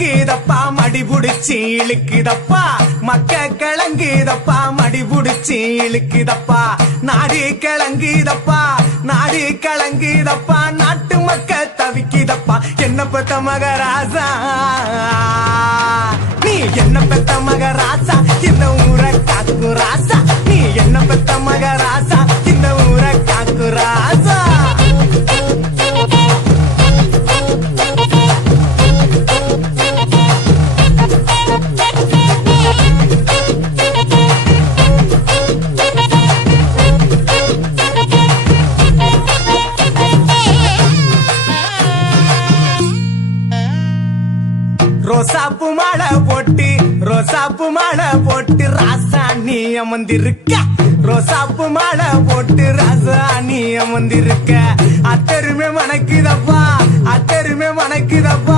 கிளங்குதப்பா மடி புடிச்சு இழுக்குதப்பா மக்க கிளங்குதப்பா மடி புடிச்சு இழுக்குதப்பா நாடு கிளங்குதப்பா நாடு கிளங்குதப்பா நாட்டு மக்க தவிக்குதப்பா என்ன பெத்த மகராசா நீ என்ன பெத்த மகராசா இந்த ஊரை காக்கு ராசா நீ என்ன பெத்த மகராசா இந்த ஊரை காக்கு ராசா ரோசாப்பு மாலை போட்டு ராசாணி அமர்ந்திருக்க ரோசாப்பு மாலை போட்டு ராசாணி அமர்ந்திருக்க அத்தருமே மணக்குதப்பா அத்தருமே மணக்குதப்பா